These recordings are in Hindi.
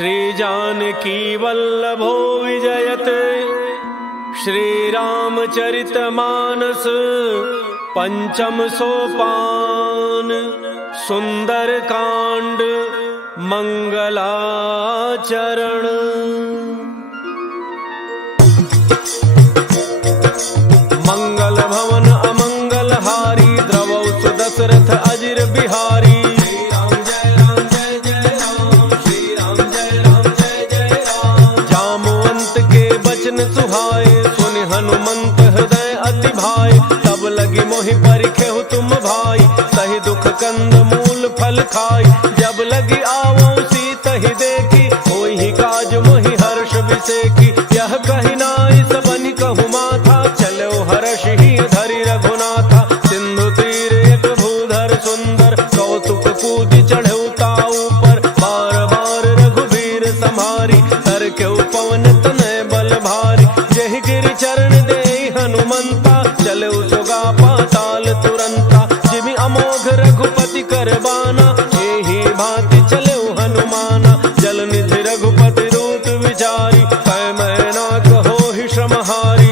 श्री जानकी वल्लभो विजयते श्रीरामचरितमानस पंचम सोपान सुंदर कांड मंगलाचरण। मंगल भवन अमंगल हारी द्रवौ सुदशरथ अजिर बिहारी। जामवंत के बचन सुहाए सुनि हनुमंत हृदय अति भाई। तब लगी मोहि परिखेहु तुम भाई सही दुख कंद मूल फल खाई। जब लगी आवो सीतहि देखी होई ही काज मोहि हर्ष विसेखी। यह कहि नाई सबनि कहु माथा चलो हर्ष ही धरि रघुनाथा। सिंधु तीर एक भूधर सुंदर कौतुक कूदि चढ़ऊ ताऊ पर। बार बार रघुवीर समारी कर के पवन तनय बल भारी। जहि गिर चरण दे हनुमंता चलो सुगा पाताल तुरंता। जिमि अमोघ रघुपति कर बाना एहि भांति चलो हनुमाना। जल निधि रघुपति रूत विचारी कै मैना कहो ही श्रमहारी।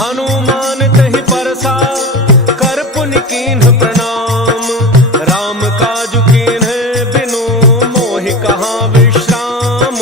हनुमान तहि परसा कर पुनि कीन्ह प्रणाम। राम काजु कीन्ह बिनु मोहि कहाँ विश्राम।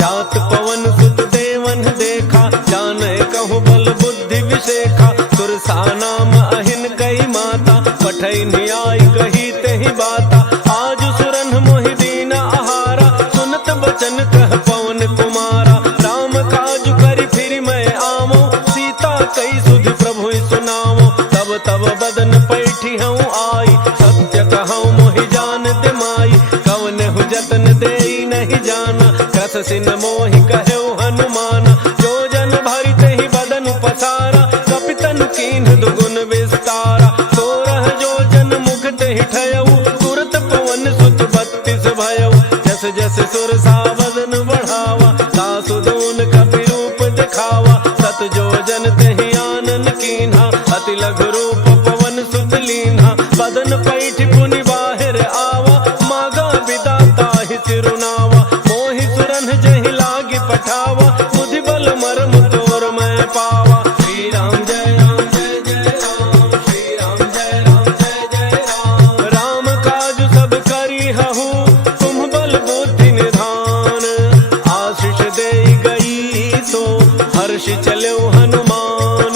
जात पवन सुत देवन देखा जाने कहु बल बुद्धि विशेखा। सुरसा नाम अहिन कई माता पठई न्याय कही तेहि बाता। आज सुरन मोहि दीन आहारा सुनत बचन कह पवन कुमारा। राम काजु करि फिर मैं आवो सीता कई सुधि प्रभु सुनावो। तब तब बदन पैठी हूँ आई सत्य कहूँ मोहि जानत माई। कवन हु जतन देई नहीं जाना कस सिन मोहि कहु हनुमाना। जो जन भरि तेहि बदन पसारा कपितन कीन्ह दुगुन विस्तारा। सोरह जो जन मुख तेहि ठयऊ तुरत पवन सुत 32 भयऊ। जस जस सुरसा वदन बढ़ावा सासु दून कपि रूप दिखावा। सत जो जन तेहि आनन कीन्हा अति लघु रूप पवन सुत लीन्हा। बदन पैठ पुनि बाहिर आवा मागा विदाता ही सिरुनावा। मोहि सुरन जहि लागी पठावा बुद्धि बल मरम तोर मैं पावा। श्री राम जय राम जय जय राम। श्री राम जय राम जय जय राम। राम काज सब करी हहु तुम बल बुद्धि निधान। आशीष दे गई तो हर्ष चलो हनुमान।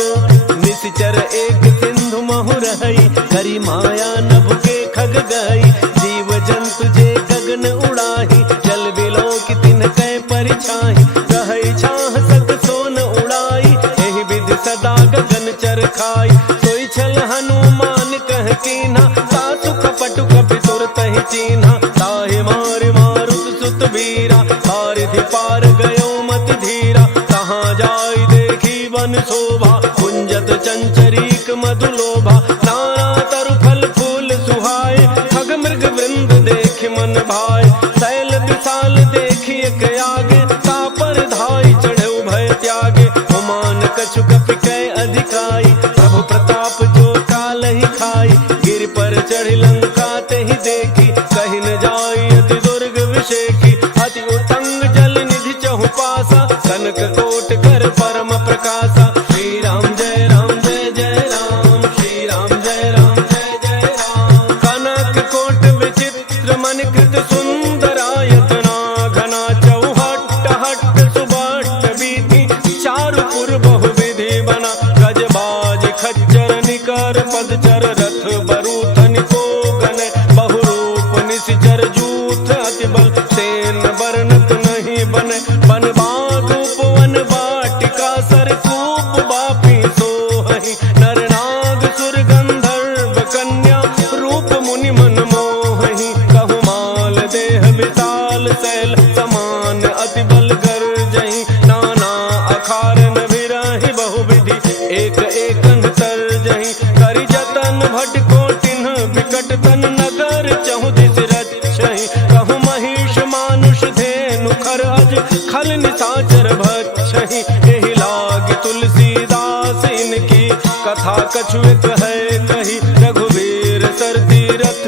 निश्चर एक सिंधु महु रही करी माया नभ के खग गई। जीव जंतु जे गगन उड़ाही जल बिलो की तिन कै परिछाही। कहई छाह सक सोन उड़ाई एहि विधि सदा गगन चर खाई। सोई छल हनुमान कह कीन्हा सासु कपटु कपि तुरतहि चीन्हा। ताहि मारि मारुत सुत वीरा हारिधि पार गयो मति धीरा। कहाँ जाई देखी वन शोभा कुंजत चंचरीक मधुलोभा। नाना तरु फल फूल सुहाए खग मृग वृंद देख मन भाए। शैल विशाल देखी एक आगे तापर धाई चढ़ऊ भय त्यागे। हुमान कछु कपि कै अधिकाई प्रभु प्रताप जो काल ही खाई। गिर पर चढ़ी लंका तेहि देखी कहि न जाई अति दुर्ग विशेखी। अति उतंग जल निधि चहु पासा कनक कोट कर परम प्रकाशा। श्री राम जय राम जय जय राम। श्री राम जय राम जय जय राम। कनक कोट विचित्र मन कृत सुंदरायतना घना। चौहट्ट हट्ट सुबट्ट बीति चारुपुर बहु विधि बना। गजबाज खच्चर निकर पदचर रथ बरूथन को गन। बहुरूप निश्चर जूथ अति बल सेन वर्णत नहीं बने। बन बाग उपवन वाटिका सरकूप बापी सोहहि। नर नाग सुर गंधर्व कन्या रूप मुनि मन मोहहि। कहु माल देह विशाल शैल समान अति बल गर्जहि। नाना अखारन विरहि बहु विधि एक एकन तरजहि। करि जतन भट कोटिन विकट तन नगर चहु दिस रक्षहि। कहु महिष मानुष धेनु खर अज खल निशाचर भक्षहि। एहि लागी तुलसीदास इनकी कथा कछु एक है कही। रघुवीर सर तीरथ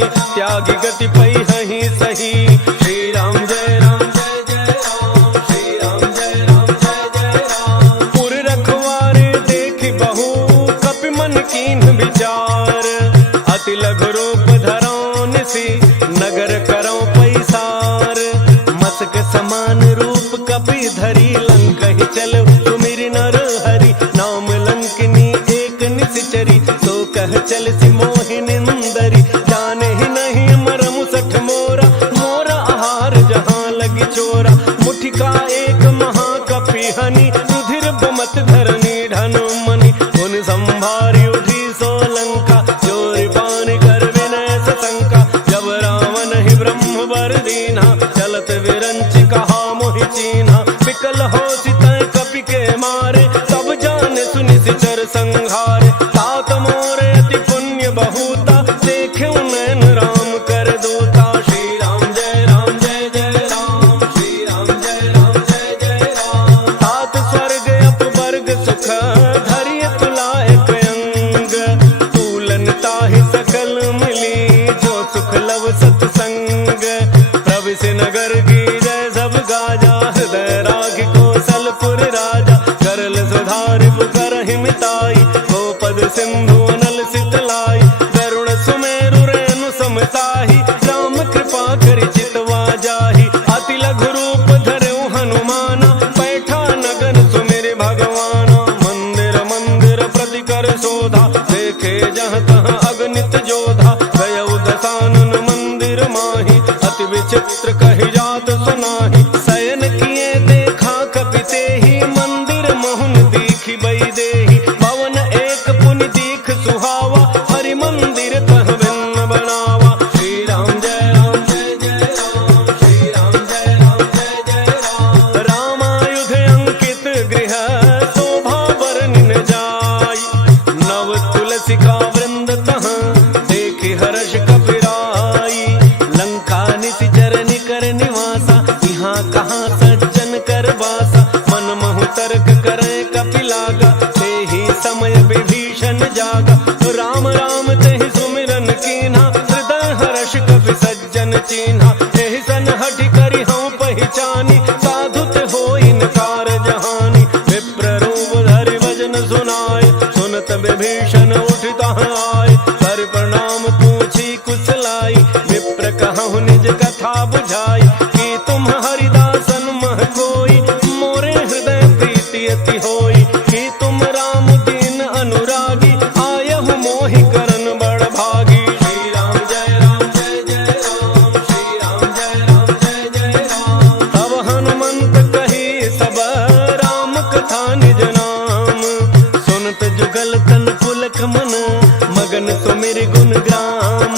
धनी त्यागी गति पई हही सही। श्री राम जय राम जय जय राम, श्री राम जय राम जय जय राम। पुर रखवारे देखि बहु कपि मन कीन विचार, अति लघु रूप धरौन सी नगर करौ पैसार। मसक समान रूप कपि धरी लंक ही चलो तुमिर नर हरि। नाम लंकिनी एक निश्चरी तो कह चल सी मोहिनिंदरी। जाने ही नहीं मरम सठ मोरा, मोरा आहार जहाँ लगी चोरा। मुठिका एक महाकपि हनि, रुधिर बमत धरनी ढन मनि। उन संभारी उठी सोलंका, चोरी पान कर विनय सशंका। जब रावण ही ब्रह्म वर दीन्हा, चलत विरंच कहा मोहि चीन्हा। विकल हो सितय कपि के मारे, तब जाने सुनि सिचर संहारे। तात मोरे अति पुण्य बहुता, देखे नैन राम कर दूता। श्री राम जय राम जय जय राम, श्री राम जय राम जय जय राम। तात स्वर्ग अपवर्ग सुख, धरिय तुलाए कयंग। तूलन ताहि सकल मिली, जो सुख लव सतसंग। प्रविशि नगर की जय सब गाजा, हृदय राग कौशलपुर राजा। करल सुधारि करहि मिताई, गोपद सिंधु अनल सितलाई। गरुड़ सुमेरु रेणु समताही, राम कृपा करि चितवा जाहि। अति लघु रूप धरऊ हनुमाना, बैठा नगन सुमिर भगवाना। मंदिर मंदिर प्रति कर शोधा, देखे जहाँ तहाँ अगणित जोधा। गयउ दसानन मंदिर माही, अति विचित्र कहि जात सुनाही। शयन किए देखा कपि तेहि, मंदिर मोहन दीखि बई देहि। भवन एक पुनि दीख सुहावा, हरि मंदिर तह भिन्न बनावा। श्री राम जय राम जय जय राम, श्री राम जय राम जय जय राम। रामायुध अंकित गृह, शोभा बरनिन जाई। नव तुलसी का वृंद तह, देखि हर्ष कपिराई। लंका निशिचर निकर निवासा, यहाँ कहाँ सज्जन कर बासा। मन महु तर्क करे कपि लागा, तेहि समय विभीषण जागा। राम राम तेहि सुमिरन कीन्हा, हृदय हर्ष कपि सज्जन चीन्हा। एहि सन हठि करि हऊँ पहिचानी, साधुत होई नकार जहानी। विप्र रूप धरि भजन सुनाए, सुनत विभीषण उठित आए। कर प्रणाम पूछी कुशलाई, विप्र कहु निज कथा बुझाई। कि तुम हरिदासन मह कोई, मोरे हृदय प्रीति अति होई। कि तुम राम दीन अनुरागी, आयहु मोहि करन बड़ भागी। श्री राम जय राम जय जय राम, श्री राम जय राम जय जय राम। तब हनुमंत कही सब राम कथा निज नाम। सुनत जुगल तन पुलक मन, मगन सुमिर गुण ग्राम।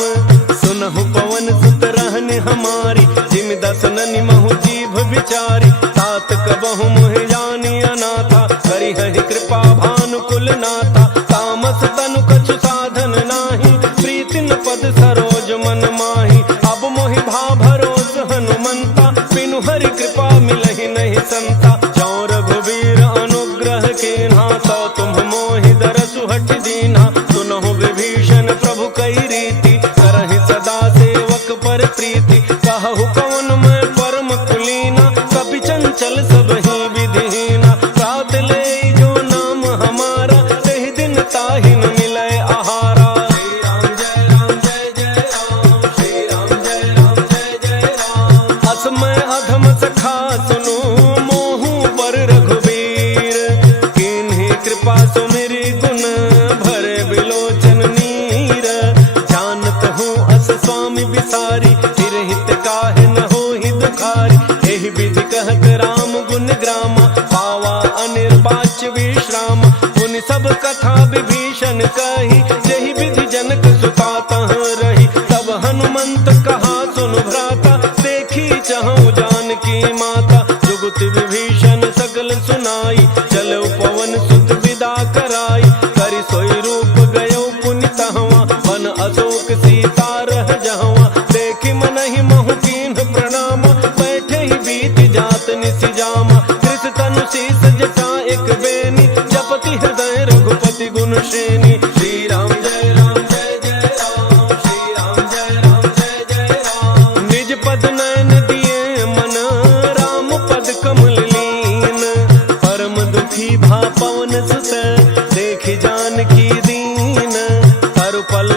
सुनहु पवन सुत रहनि हमारी, जिमि दस ननि महु जीभ विचारी। तात कबहु मोहि जानी अनाथा, करिहहि कृपा भानुकुल नाथा। तामस तनु कछु साधन नाही, प्रीति न पद सरोज मन माही। अब मोहि भा भरोस हनुमंता, बिनु हरि कृपा मिलहि नहीं संता। जौं रघुबीर अनुग्रह कीन्हा, तो तुम मोहि दरसु हठि दीन्हा। सुनहु विभीषण प्रभु कई रीति, करहि सदा सेवक पर प्रीति। कहु कवन मैं परम कुलीना, कपि चंचल सब ही विधिहीना। प्रात ले जो नाम हमारा, तेहि दिन ताहि न मिलय आहारा। श्री राम जय राम जय जय राम, श्री राम जय राम जय जय राम। असमय अधम सखा सुनु, मोहु पर रघुबीर। किन्हि कृपा सुमिरि गुण, भरे बिलोचन नीर। जानत हूँ अस स्वामी बिसारी, फिर हित काहे न होहि दुखारी। एहि विधि कहत राम गुण ग्रामा, पावा अनिर्वाच्य विश्राम। पुनि सब कथा विभीषण कही, जेहि विधि जनक सुता तह रही। तब हनुमंत कहा सुनु भ्राता, देखी चहु जानकी माता। जुगति विभीषण सकल सुनाई, चलो पवन सुत विदा कराई। करि सोई रूप गयो पुनि तहवा, बन अशोक सीता रह जहवा। देखि मनहि महु कीन्ह प्रणाम, बैठे ही बीत जात निसि जामा। कृत तनु शीस जटा एक बेनी, जपति हृदय रघुपति गुण श्रेणी। श्री राम जय राम जय जय राम, श्री राम जय राम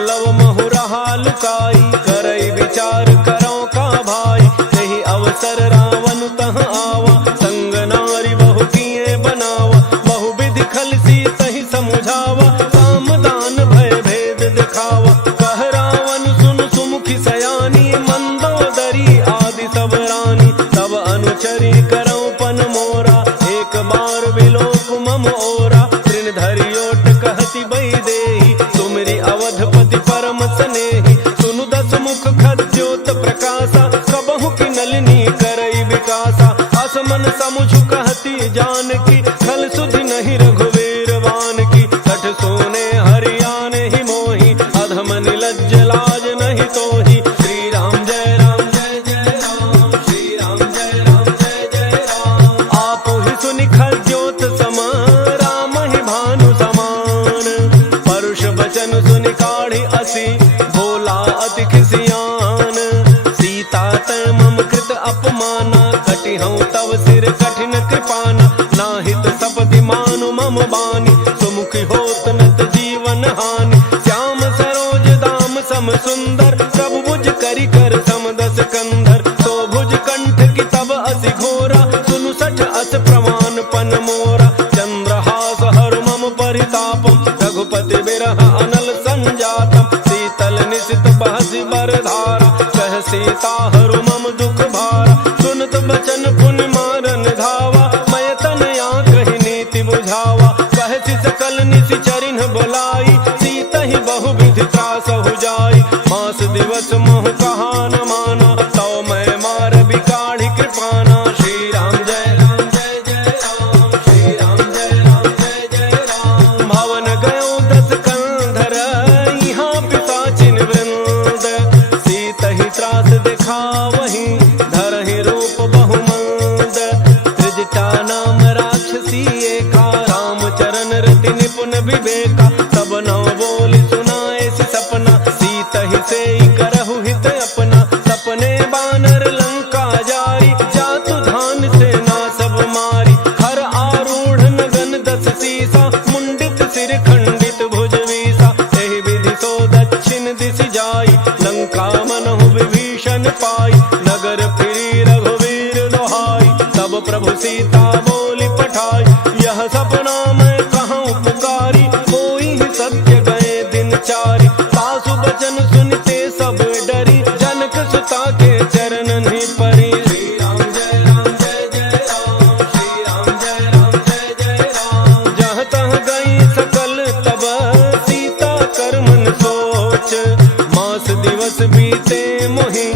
लव महु रहा लुकाई, करई विचार करो का भाई, यही अवसर रावण तह आवा, संग नारी बहु किए बनावा, बहु विधि खलसी तही समुझावा, काम दान भय भेद दिखावा, कह रावण सुन सुमुखी सयानी, मंदोदरी आदि सब रानी, तब अनुचरी करो पन मोरा, एक बार विलोक मम ओरा, तृण धरियोट कहती बई देही, तुमरी अवधपति परम स्नेही, सुनु दस मुख खद्योत प्रकाशा, कबहु की नलिनी करई विकासा, असमन समुझ कहती जानकी, खल सुधि नहीं रघुवीर वान की, कठ सोने हरियाने ही मोही, अधम निलज्ज लाज नहीं तोही, श्री राम जय राम जय जय राम, श्री राम जय राम जय जय राम, आप ही सुनि खद्योत समा, राम ही भानु समान, परुष बचन सुनि काढ़ी असी, बोला अति खिसियान, सीता तै मम कृत अपमाना, कटि हूँ तव सिर कठिन कृपाना, नाहित सपति मानु मम बानी, सुमुखी होत नत जीवन हानि, श्याम सरोज दाम सम सुंदर, प्रभु भुज करि कर समदस कंधर, तो भुज कंठ की तब असि घोरा, सुनु सठ अस प्रमाण पन मोरा, चंद्रहास हर मम परितापम, रघुपति बिरह अनल संजातम, शीतल निशित बहसि बरधारा, कह सीता हरु मम दुख भारा, सुनत बचन पुनि मारन धावा, मय तनया कहि नीति बुझावा, कहसि सकल निशि चरिन बोलाई, सीता ही बहु विधि त्रास हो जाई, मास दिवस मोह कहा न माना, तो मैं मार बिकाढ़ी कृपाना, श्री राम जय राम जय जय राम, श्री राम जय राम जय जय राम, भवन गयो दस कंधर, यहाँ पिशाचिन वृंद, सीता ही त्रास दिखावही, धरहि रूप बहुमंद, त्रिजटा नाम राक्षसी एका, राम चरण रति निपुण विवेका, तब नौ बोली सुनाए सि सपना, सीता ही से करहु हित अपना, सपने बानर लंका जारी, जातु धान से ना सब मारी, हर आरूढ़ नगन दस सीसा, मुंडित सिर खंडित भुज वीसा, एहि विधि सो दक्षिण दिशि जाई, लंका मनहु विभीषण पाई, नगर फिरी रघुवीर दोहाई, तब प्रभु सीता बोली पठाई, यह सपना मैं कहूँ पुकारी, कोई ही सत्य गए दिन चारी, सासु बचन सुनते सब डरी, जनक सुता के चरण ही परी, श्री राम जय राम जय जय राम, श्री राम जय राम जय जय राम, जहाँ तहाँ गई सकल तब सीता कर मन सोच, मास दिवस बीते मोहि,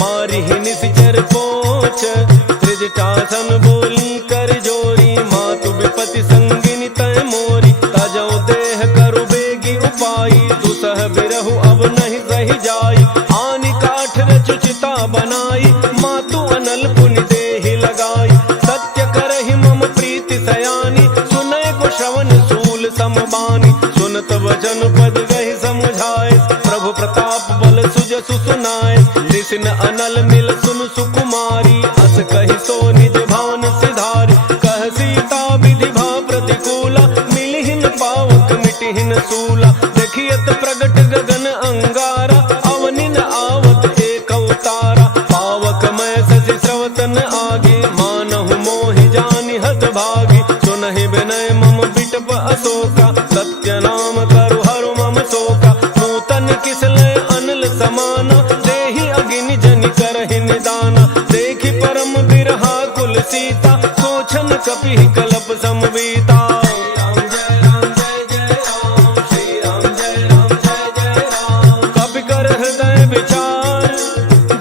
मारी ही निशिचर पोच, त्रिजटासन बोली कर जोरी, मातु विपति संगिनी तय मोरी, तजौ देह करु बेगी उपाई, दुसह बिरहु अब नहीं सही जाई, आनि काठ रचु चिता बनाई, मातु अनल पुनि देहि लगाई, सत्य करहि मम प्रीति सयानी, सुनय को श्रवण सूल समबानी, सुनत वचन पद गहि समुझाए, प्रभु प्रताप बल सुजसु सुनाए, निसिन अनल मिल सुन सुकुमारी, अस कहि सो निज भान सिधारी, कह सीता विधि भा प्रतिकूला, मिलिहिन पावक मिटिहिन सूला, देखियत प्रगट गगन अंगारा, अवनिन आवत एक अवतारा, पावक मैं शशि श्रवतन आगे, मानहु मोहि जानि हत भागी, सुनहि विनय मम बिटप अशोका, सत्य नाम करु हरु मम शोका, नूतन किसलय अनल समाना, देहि अगिनि जनि करहि निदाना, देखि परम बिरहा कुल सीता, सोचन कपि कलप समवीता, श्री राम जय राम जय जय राम, श्री राम जय राम जय जय राम, कपि कर हृदय विचार,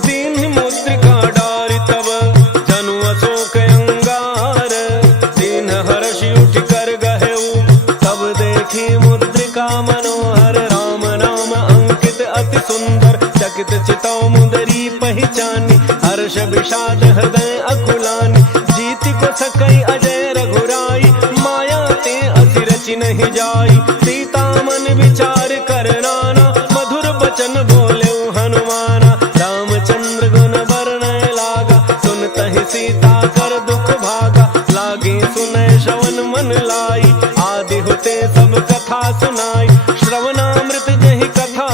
दीन मुद्रिका डारि, तब जनु अशोक अंगार, दीन हर्षि उठ कर गहेऊ, तब देखी मुद्रिका मनोहर, राम नाम अंकित अति सुंदर, चकित चितौ मुदरी पहचानी, हर्ष विषाद हृदय अकुलानी, जीति को सकई अजय रघुराई, माया ते असि रचि नहीं जाई, सीता मन विचार कर नाना, मधुर बचन बोले हनुमाना, रामचंद्र गुण वर्णय लागा, सुनतहि सीता कर दुख भागा, लागे सुनय श्रवण मन लाई, आदि होते सब कथा सुनाई, श्रवणामृत जहि कथा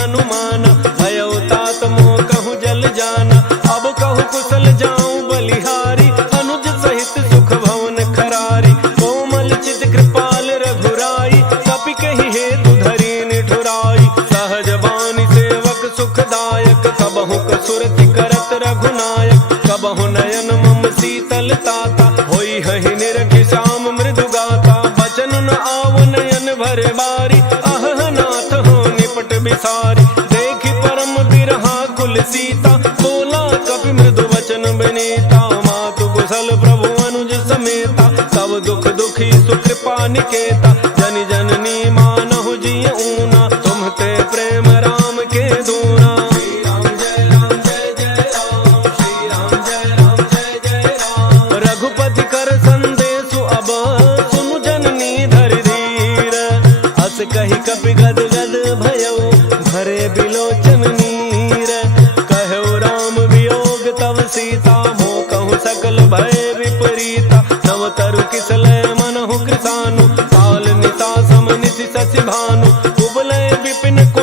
हनुमान, भयो तात मोह कहूँ जल जाना, अब कहूँ कुशल जाऊं बलिहारी, अनुज सहित सुख भवन खरारी, कोमल चित कृपाल रघुराई, कपि कहि हेतु धरि निठुराई, सहज बानी सेवक सुखदायक, कबहु कसुरति करत रघुनायक, कबहु नयन मम शीतल ताता, होई हहि निरखि श्याम मृदु गाता, बचन न आव नयन भर बारी, अह नाथ हो निपट बिसारी, देखि परम बिरहा कुल सीता, बोला कपि मृदु वचन विनीता, मातु कुशल प्रभु अनुज समेता, तब दुख दुखी सुकृपा निकेता, जन जननी मानहु जिय ऊना, तुम्हते प्रेम राम के दूना। श्री राम जय राम जय जय राम, श्री राम जय राम जय जय राम, रघुपति कर संदेशु अब सुनु जननी धरि धीर, अस कहि कपि गद गद भयो भरे बिलोचन नीर, कहु राम वियोग तव सीता, मोह कहूँ सकल भय विपरीता, नव तरु किसलय मनहु कृतानु, काल निशा सम निशि शशि भानु,